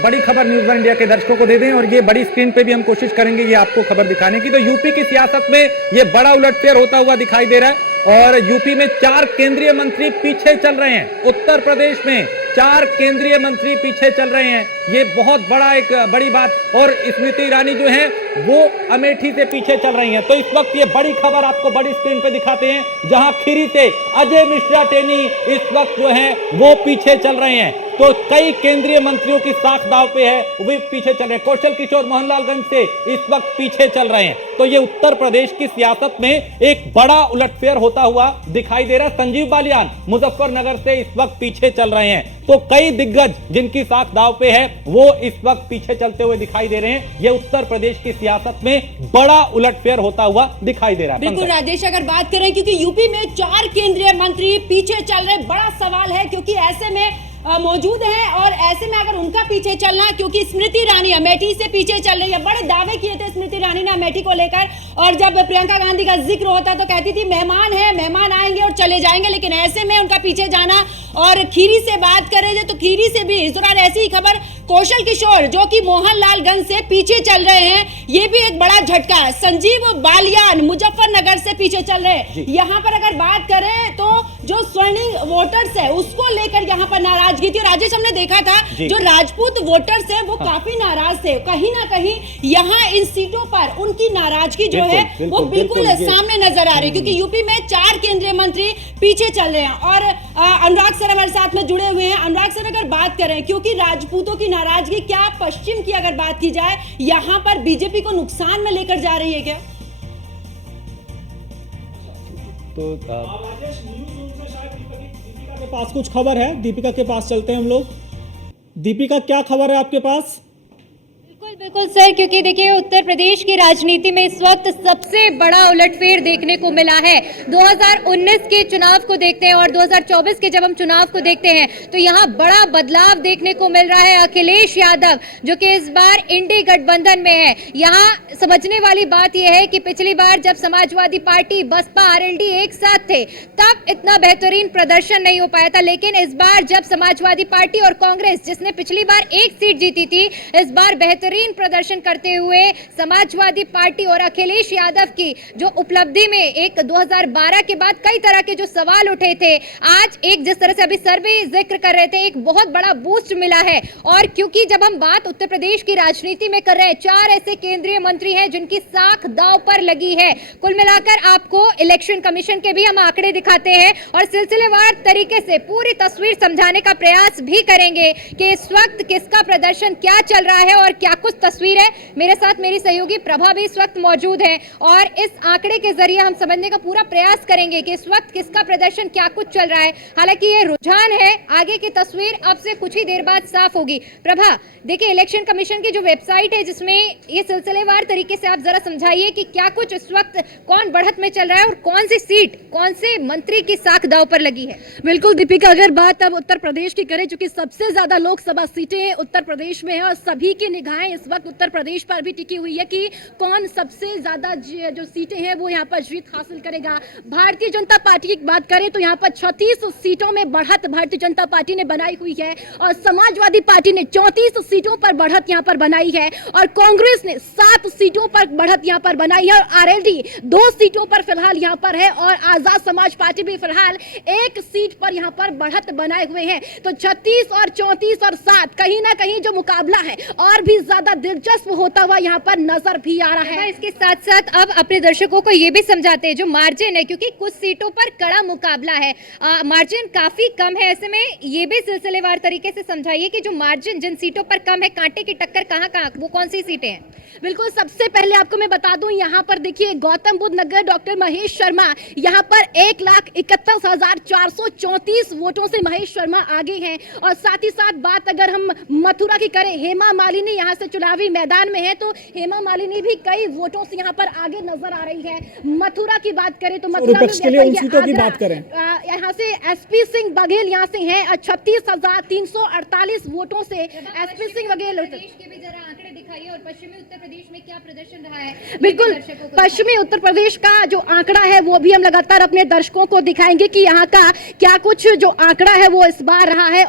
एक बड़ी खबर न्यूज़ वन इंडिया के दर्शकों को दे दें और ये बड़ी स्क्रीन पे भी हम कोशिश करेंगे ये आपको खबर दिखाने की। तो यूपी की सियासत में ये बड़ा उलटफेर होता हुआ दिखाई दे रहा है और यूपी में 4 केंद्रीय मंत्री पीछे चल रहे हैं। उत्तर प्रदेश में 4 केंद्रीय मंत्री पीछे चल रहे हैं, ये बहुत बड़ी बात। और स्मृति ईरानी जो है वो अमेठी से पीछे चल रही हैं। तो इस वक्त ये बड़ी खबर आपको बड़ी स्क्रीन पे दिखाते हैं, जहां खीरी से अजय मिश्रा टेनी इस वक्त जो है वो पीछे चल रहे हैं। तो कई केंद्रीय मंत्रियों की साख दांव पे है, वे पीछे चल रहे हैं। कौशल किशोर मोहनलालगंज से इस वक्त पीछे चल रहे हैं। तो ये उत्तर प्रदेश की सियासत में एक बड़ा उलटफेर होता हुआ दिखाई दे रहा है। संजीव बालियान मुजफ्फरनगर से इस वक्त पीछे चल रहे हैं। तो कई दिग्गज जिनकी साख दांव पे है वो इस वक्त पीछे चलते हुए दिखाई दे रहे हैं। ये उत्तर प्रदेश की सियासत में बड़ा उलटफेर होता हुआ दिखाई दे रहा है। बिल्कुल राजेश, अगर बात करें क्योंकि यूपी में 4 केंद्रीय मंत्री पीछे चल रहे, बड़ा सवाल है क्योंकि ऐसे में मौजूद हैं और ऐसे में अगर उनका पीछे चलना, क्योंकि स्मृति ईरानी अमेठी से पीछे चल रही है। बड़े दावे किए थे स्मृति ईरानी ने अमेठी को लेकर, और जब प्रियंका गांधी का जिक्र होता तो कहती थी मेहमान है, मेहमान आएंगे और चले जाएंगे, लेकिन ऐसे में उनका पीछे जाना। और खीरी से बात करें तो खीरी से भी इस दौरान ऐसी ही खबर, कौशल किशोर जो कि मोहनलालगंज से पीछे चल रहे हैं, ये भी एक बड़ा झटका है। संजीव बालियान मुजफ्फरनगर से पीछे चल रहे हैं। यहाँ पर अगर बात करें तो जो स्वर्णिम वोटर्स है उसको लेकर यहाँ पर नाराजगी थी। राजेश, हमने देखा था जो राजपूत वोटर्स है वो काफी नाराज थे। कहीं ना कहीं यहाँ इन सीटों पर उनकी नाराजगी जो है वो बिल्कुल सामने नजर आ रही है, क्योंकि यूपी में 4 केंद्रीय मंत्री पीछे चल रहे हैं। और अनुराग सर हमारे साथ में जुड़े हुए हैं। अनुराग सर, अगर बात करें क्योंकि राजपूतों की नाराजगी क्या पश्चिम की अगर बात की जाए यहाँ पर बीजेपी को नुकसान में लेकर जा रही है क्या? तो दीपिका के पास कुछ खबर है, दीपिका के पास चलते हैं हम लोग। दीपिका, क्या खबर है आपके पास? बिल्कुल सर, क्योंकि देखिए उत्तर प्रदेश की राजनीति में इस वक्त सबसे बड़ा उलटफेर देखने को मिला है। 2019 के चुनाव को देखते हैं और 2024 के जब हम चुनाव को देखते हैं तो यहाँ बड़ा बदलाव देखने को मिल रहा है। अखिलेश यादव जो कि इस बार इंडी गठबंधन में है। यहाँ समझने वाली बात यह है कि पिछली बार जब समाजवादी पार्टी, बसपा, आरएलडी एक साथ थे तब इतना बेहतरीन प्रदर्शन नहीं हो पाया था, लेकिन इस बार जब समाजवादी पार्टी और कांग्रेस, जिसने पिछली बार 1 सीट जीती थी, इस बार बेहतरीन प्रदर्शन करते हुए समाजवादी पार्टी और अखिलेश यादव की जो उपलब्धि में एक 2012 के बाद कई तरह के जो सवाल उठे थे, आज एक जिस तरह से अभी सर भी जिक्र कर रहे थे, एक बहुत बड़ा बूस्ट मिला है। और क्योंकि जब हम बात उत्तर प्रदेश की राजनीति में कर रहे हैं, 4 ऐसे केंद्रीय मंत्री हैं जिनकी साख दांव पर लगी है। कुल मिलाकर आपको इलेक्शन कमीशन के भी हम आंकड़े दिखाते हैं और सिलसिलेवार तरीके से पूरी तस्वीर समझाने का प्रयास भी करेंगे कि इस वक्त किसका प्रदर्शन क्या चल रहा है और क्या कुछ तस्वीर है। मेरे साथ मेरी सहयोगी प्रभा भी इस वक्त मौजूद है और इस आंकड़े के जरिए हम समझने का पूरा प्रयास करेंगे कि इस वक्त किसका प्रदर्शन क्या कुछ चल रहा है। हालांकि ये रुझान है, आगे की तस्वीर अब से कुछ ही देर बाद साफ होगी। प्रभा, देखिए इलेक्शन कमीशन की जो वेबसाइट है जिसमें ये सिलसिलेवार तरीके से आप जरा समझाइए कि क्या कुछ इस वक्त कौन बढ़त में चल रहा है और कौन सी सीट, कौन से मंत्री की साख दांव पर लगी है। बिल्कुल दीपिका, अगर बात अब उत्तर प्रदेश की करें, जो कि सबसे ज्यादा लोकसभा सीटें उत्तर प्रदेश में है और सभी की निगाहें इस वक्त उत्तर प्रदेश पर भी टिकी हुई है कि कौन सबसे ज्यादा जो सीटें हैं वो यहाँ पर जीत हासिल करेगा। भारतीय जनता पार्टी की बात करें तो यहाँ पर 36 सीटों में बढ़त भारतीय जनता पार्टी ने बनाई हुई है और समाजवादी पार्टी ने 34 सीटों पर बढ़त यहाँ पर बनाई है और कांग्रेस ने 7 सीटों पर बढ़त यहाँ पर बनाई है और आरएलडी 2 सीटों पर फिलहाल यहाँ पर है और आजाद समाज पार्टी भी फिलहाल 1 सीट पर यहाँ पर बढ़त बनाए हुए हैं। तो 36 और 34 और 7 कहीं ना कहीं जो मुकाबला है और भी ज्यादा दिलचस्प होता हुआ यहाँ पर नजर भी आ रहा है। इसके साथ साथ अब अपने दर्शकों को ये भी समझाते हैं जो मार्जिन है, क्योंकि कुछ सीटों पर कड़ा मुकाबला है, मार्जिन काफी कम है। ऐसे में ये भी सिलसिलेवार तरीके से समझाइए कि जो मार्जिन जिन सीटों पर कम है, कांटे की टक्कर कहाँ वो कौन सी सीटें हैं। बिल्कुल, सबसे पहले आपको मैं बता दूं, यहाँ पर देखिए गौतम बुद्ध नगर डॉक्टर महेश शर्मा, यहाँ पर 1,31,434 वोटों से महेश शर्मा आगे हैं। और साथ ही साथ बात अगर हम मथुरा की करें, हेमा मालिनी यहाँ से चुनावी मैदान में है तो हेमा मालिनी भी कई वोटों से यहाँ पर आगे नजर आ रही है। मथुरा की बात करें तो मथुरा में यहाँ से एसपी सिंह बघेल यहाँ से हैं 36,348 वोटों से एसपी सिंह बघेल। आंकड़े दिखाइए और पश्चिमी उत्तर प्रदेश में क्या प्रदर्शन रहा है। बिल्कुल, पश्चिमी उत्तर प्रदेश का जो आंकड़ा है वो भी हम लगातार अपने दर्शकों को दिखाएंगे कि यहाँ का क्या कुछ जो आंकड़ा है वो इस बार रहा है।